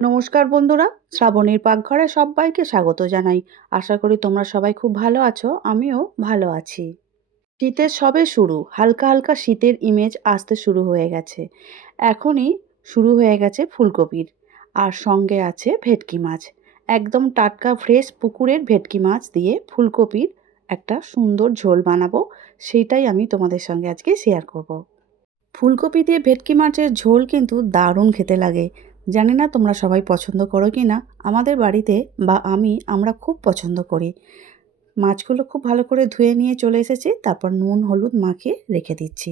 নমস্কার বন্ধুরা, শ্রাবণীর পাকঘরে সবাইকে স্বাগত জানাই। আশা করি তোমরা সবাই খুব ভালো আছো, আমিও ভালো আছি। শীতের সবে শুরু, হালকা হালকা শীতের ইমেজ আসতে শুরু হয়ে গেছে। এখনই শুরু হয়ে গেছে ফুলকপির, আর সঙ্গে আছে ভেটকি মাছ। একদম টাটকা ফ্রেশ পুকুরের ভেটকি মাছ দিয়ে ফুলকপির একটা সুন্দর ঝোল বানাবো, সেইটাই আমি তোমাদের সঙ্গে আজকে শেয়ার করব। ফুলকপি দিয়ে ভেটকি মাছের ঝোল কিন্তু দারুণ খেতে লাগে। জানি না তোমরা সবাই পছন্দ করো কি না, আমাদের বাড়িতে বা আমি, আমরা খুব পছন্দ করি। মাছগুলো খুব ভালো করে ধুয়ে নিয়ে চলে এসেছি, তারপর নুন, হলুদ মাখিয়ে রেখে দিচ্ছি।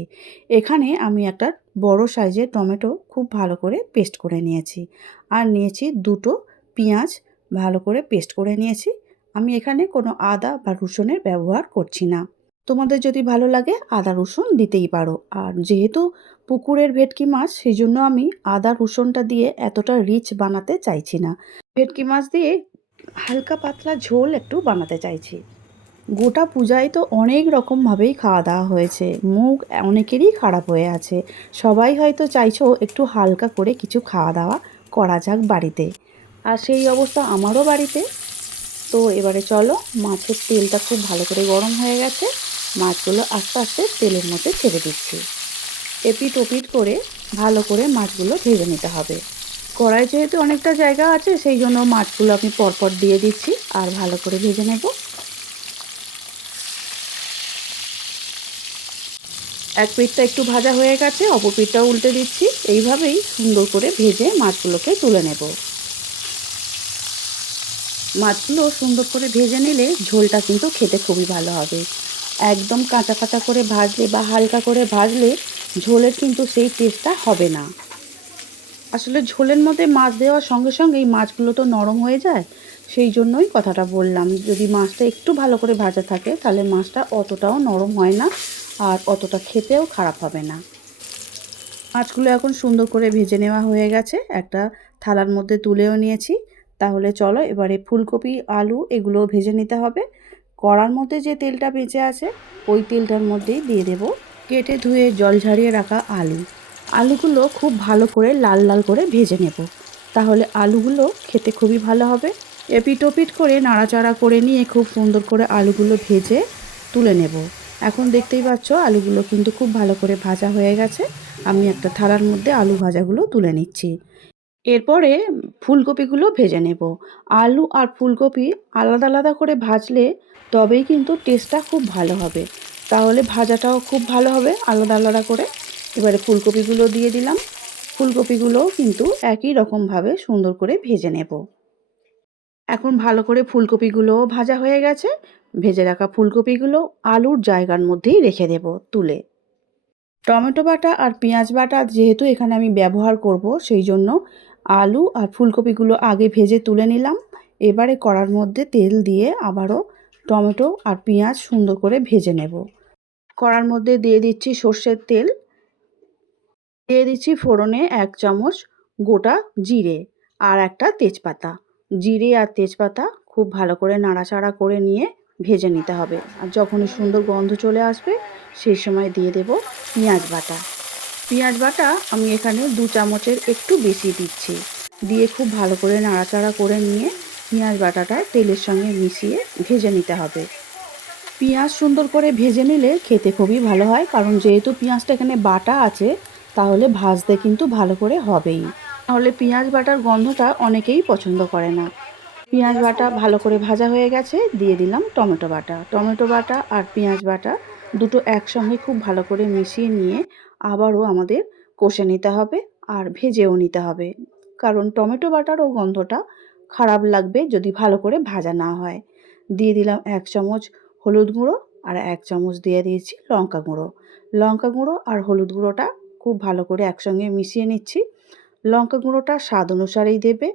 এখানে আমি একটা বড় সাইজের টমেটো খুব ভালো করে পেস্ট করে নিয়েছি। আর নিয়েছি দুটো পেঁয়াজ ভালো করে পেস্ট করে নিয়েছি। আমি এখানে কোনো আদা বা রসুনের ব্যবহার করছি না। তোমাদের যদি ভালো লাগে আদা, রসুন দিতেই পারো। আর যেহেতু পুকুরের ভেটকি মাছ সেই জন্য আমি আদা, রসুনটা দিয়ে এতটা রিচ বানাতে চাইছি না। ভেটকি মাছ দিয়ে হালকা পাতলা ঝোল একটু বানাতে চাইছি। গোটা পূজায় তো অনেক রকমভাবেই খাওয়া দাওয়া হয়েছে। মুখ অনেকেরই খারাপ হয়ে আছে। সবাই হয়তো চাইছো একটু হালকা করে কিছু খাওয়া দাওয়া করা যাক বাড়িতে। আর সেই অবস্থা আমারও বাড়িতে। তো এবারে চলো, মাছের তেলটা খুব ভালো করে গরম হয়ে গেছে। মাছগুলো আস্তে আস্তে তেলের মধ্যে ছেড়ে দিচ্ছি। এপিট ওপিট করে ভালো করে মাছগুলো ভেজে নিতে হবে। কড়াই যেহেতু অনেকটা জায়গা আছে, সেই জন্য মাছগুলো আমি পরপর দিয়ে দিচ্ছি আর ভালো করে ভেজে নেব। এক পিঠটা একটু ভাজা হয়ে গেছে, অপর পিঠটাও উল্টে দিচ্ছি। এইভাবেই সুন্দর করে ভেজে মাছগুলোকে তুলে নেব। মাছগুলো সুন্দর করে ভেজে নিলে ঝোলটা কিন্তু খেতে খুবই ভালো হবে। একদম কাঁচা কাঁচা করে ভাজলে বা হালকা করে ভাজলে ঝোলের কিন্তু সেই টেস্টটা হবে না। আসলে ঝোলের মধ্যে মাছ দেওয়ার সঙ্গে সঙ্গে এই মাছগুলো তো নরম হয়ে যায়, সেই জন্যই কথাটা বললাম। যদি মাছটা একটু ভালো করে ভাজা থাকে, তাহলে মাছটা অতটাও নরম হয় না আর অতটা খেতেও খারাপ হবে না। মাছগুলো এখন সুন্দর করে ভেজে নেওয়া হয়ে গেছে, একটা থালার মধ্যে তুলেও নিয়েছি। তাহলে চলো এবারে ফুলকপি, আলু এগুলো ভেজে নিতে হবে। কড়ার মধ্যে যে তেলটা বেঁচে আছে, ওই তেলটার মধ্যেই দিয়ে দেব। কেটে ধুয়ে জল ঝারিয়ে রাখা আলু। আলুগুলো খুব ভালো করে লাল লাল করে ভেজে নেব। তাহলে আলুগুলো খেতে খুবই ভালো হবে। এপিট ওপিট করে নাড়াচাড়া করে নিয়ে খুব সুন্দর করে আলুগুলো ভেজে তুলে নেব। এখন দেখতেই পাচ্ছ, আলুগুলো কিন্তু খুব ভালো করে ভাজা হয়ে গেছে। আমি একটা থালার মধ্যে আলু ভাজাগুলো তুলে নিচ্ছি। এরপরে ফুলকপিগুলো ভেজে নেব। আলু আর ফুলকপি আলাদা আলাদা করে ভাজলে তবেই কিন্তু টেস্টটা খুব ভালো হবে। তাহলে ভাজাটাও খুব ভালো হবে আলাদা আলাদা করে। এবারে ফুলকপিগুলো দিয়ে দিলাম। ফুলকপিগুলোও কিন্তু একই রকমভাবে সুন্দর করে ভেজে নেব। এখন ভালো করে ফুলকপিগুলোও ভাজা হয়ে গেছে। ভেজে রাখা ফুলকপিগুলো আলুর জায়গার মধ্যেই রেখে দেব তুলে। টমেটো বাটা আর পেঁয়াজ বাটা যেহেতু এখানে আমি ব্যবহার করব, সেই জন্য আলু আর ফুলকপিগুলো আগে ভেজে তুলে নিলাম। এবারে কড়ার মধ্যে তেল দিয়ে আবারও টমেটো আর পেঁয়াজ সুন্দর করে ভেজে নেব। কড়ার মধ্যে দিয়ে দিচ্ছি সর্ষের তেল। দিয়ে দিচ্ছি ফোড়নে এক চামচ গোটা জিরে আর একটা তেজপাতা। জিরে আর তেজপাতা খুব ভালো করে নাড়াচাড়া করে নিয়ে ভেজে নিতে হবে। আর যখনই সুন্দর গন্ধ চলে আসবে, সেই সময় দিয়ে দেব পেঁয়াজ বাটা। পেঁয়াজ বাটা আমি এখানে দু চামচের একটু বেশি দিচ্ছি। দিয়ে খুব ভালো করে নাড়াচাড়া করে নিয়ে পেঁয়াজ বাটাটা তেলের সঙ্গে মিশিয়ে ভেজে নিতে হবে। পেঁয়াজ সুন্দর করে ভেজে নিলে খেতে খুবই ভালো হয়, কারণ যেহেতু পেঁয়াজটা এখানে বাটা আছে, তাহলে ভাজতে কিন্তু ভালো করে হবেই। তাহলে পেঁয়াজ বাটার গন্ধটা অনেকেই পছন্দ করে না। পেঁয়াজ বাটা ভালো করে ভাজা হয়ে গেছে, দিয়ে দিলাম টমেটো বাটা। টমেটো বাটা আর পেঁয়াজ বাটা দুটো একসঙ্গে খুব ভালো করে মিশিয়ে নিয়ে আবারও আমাদের কষে নিতে হবে আর ভেজেও নিতে হবে। কারণ টমেটো বাটারও গন্ধটা খারাপ লাগবে যদি ভালো করে ভাজা না হয়। দিয়ে দিলাম এক চামচ হলুদ গুঁড়ো আর এক চামচ দিয়ে দিয়েছি লঙ্কা গুঁড়ো। লঙ্কা গুঁড়ো আর হলুদ গুঁড়োটা খুব ভালো করে একসঙ্গে মিশিয়ে নিচ্ছি। লঙ্কা গুঁড়োটা স্বাদ অনুসারেই দেবে।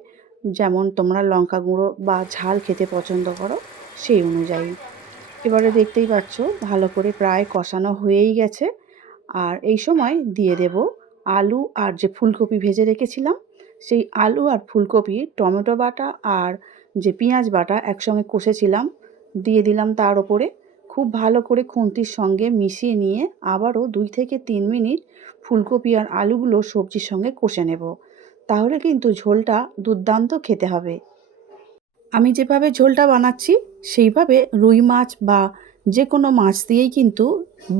যেমন তোমরা লঙ্কা গুঁড়ো বা ঝাল খেতে পছন্দ করো সেই অনুযায়ী। এবারে দেখতেই পাচ্ছ ভালো করে প্রায় কষানো হয়েই গেছে। আর এই সময় দিয়ে দেব আলু আর যে ফুলকপি ভেজে রেখেছিলাম, সেই আলু আর ফুলকপি, টমেটো বাটা আর যে পেঁয়াজ বাটা একসঙ্গে কষেছিলাম, দিয়ে দিলাম তার ওপরে। খুব ভালো করে খুন্তির সঙ্গে মিশিয়ে নিয়ে আবারও দুই থেকে তিন মিনিট ফুলকপি আর আলুগুলো সবজির সঙ্গে কষে নেব। তাহলে কিন্তু ঝোলটা দুর্দান্ত খেতে হবে। আমি যেভাবে ঝোলটা বানাচ্ছি, সেইভাবে রুই মাছ বা যে কোনো মাছ দিয়েই কিন্তু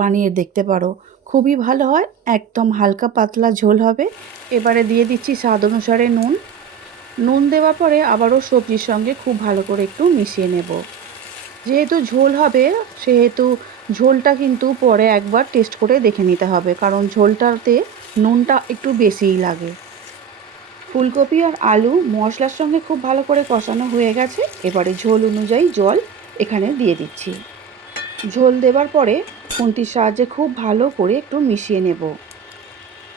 বানিয়ে দেখতে পারো। খুবই ভালো হয়, একদম হালকা পাতলা ঝোল হবে। এবারে দিয়ে দিচ্ছি স্বাদ অনুসারে নুন। নুন দেওয়ার পরে আবারও সবজির সঙ্গে খুব ভালো করে একটু মিশিয়ে নেব। যেহেতু ঝোল হবে, সেহেতু ঝোলটা কিন্তু পরে একবার টেস্ট করে দেখে নিতে হবে, কারণ ঝোলটাতে নুনটা একটু বেশিই লাগে। ফুলকপি আর আলু মশলার সঙ্গে খুব ভালো করে কষানো হয়ে গেছে। এবারে ঝোল অনুযায়ী জল এখানে দিয়ে দিচ্ছি। ঝোল দেবার পরে খুন্তির সাহায্যে খুব ভালো করে একটু মিশিয়ে নেব।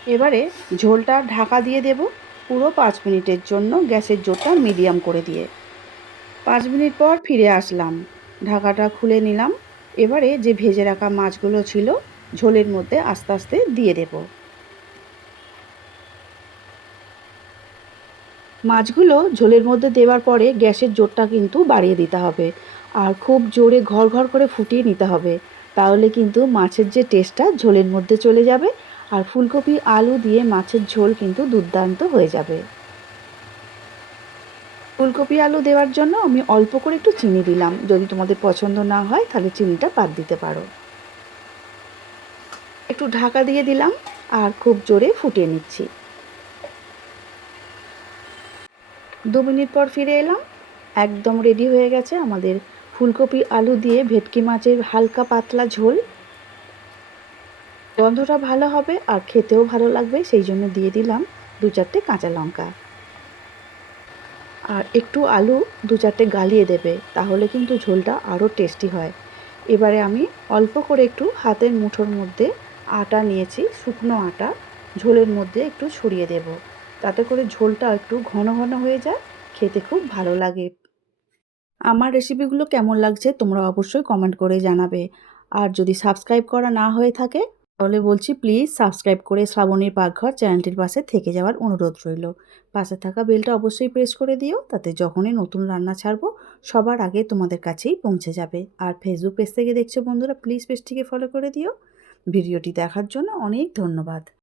এবারে ঝোলটা ঢাকা দিয়ে দেব পুরো পাঁচ মিনিটের জন্য গ্যাসের জোরটা মিডিয়াম করে দিয়ে। পাঁচ মিনিট পর ফিরে আসলাম। ঢাকাটা খুলে নিলাম। এবারে যে ভেজে রাখা মাছগুলো ছিল, ঝোলের মধ্যে আস্তে আস্তে দিয়ে দেব। মাছগুলো ঝোলের মধ্যে দেওয়ার পরে গ্যাসের জোরটা কিন্তু বাড়িয়ে দিতে হবে। আর খুব জোরে ঘর ঘর করে ফুটিয়ে নিতে হবে। তাহলে কিন্তু মাছের যে টেস্টটা ঝোলের মধ্যে চলে যাবে আর ফুলকপি, আলু দিয়ে মাছের ঝোল কিন্তু দুর্দান্ত হয়ে যাবে। ফুলকপি, আলু দেওয়ার জন্য আমি অল্প করে একটু চিনি দিলাম। যদি তোমাদের পছন্দ না হয়, তাহলে চিনিটা বাদ দিতে পারো। একটু ঢাকা দিয়ে দিলাম আর খুব জোরে ফুটিয়ে নিচ্ছি। দু মিনিট পর ফিরে এলাম। একদম রেডি হয়ে গেছে আমাদের ফুলকপি, আলু দিয়ে ভেটকি মাছের হালকা পাতলা ঝোল। গন্ধটা ভালো হবে আর খেতেও ভালো লাগবে, সেই জন্য দিয়ে দিলাম দু চারটে কাঁচা লঙ্কা। আর একটু আলু দু চারটে গালিয়ে দেবে, তাহলে কিন্তু ঝোলটা আরও টেস্টি হয়। এবারে আমি অল্প করে একটু হাতের মুঠোর মধ্যে আটা নিয়েছি, শুকনো আটা। ঝোলের মধ্যে একটু ছড়িয়ে দেব। তাতে করে ঝোলটা একটু ঘন ঘন হয়ে যায়, খেতে খুব ভালো লাগে। আমার রেসিপিগুলো কেমন লাগছে তোমরা অবশ্যই কমেন্ট করে জানাবে। আর যদি সাবস্ক্রাইব করা না হয়ে থাকে, তাহলে বলছি প্লিজ সাবস্ক্রাইব করে শ্রাবণীর পাকঘর চ্যানেলটির পাশে থেকে যাওয়ার অনুরোধ রইল। পাশে থাকা বেলটা অবশ্যই প্রেস করে দিও, তাতে যখনই নতুন রান্না ছাড়বো, সবার আগে তোমাদের কাছেই পৌঁছে যাবে। আর ফেসবুক পেজ থেকে দেখছ বন্ধুরা প্লিজ পেজটিকে ফলো করে দিও। ভিডিওটি দেখার জন্য অনেক ধন্যবাদ।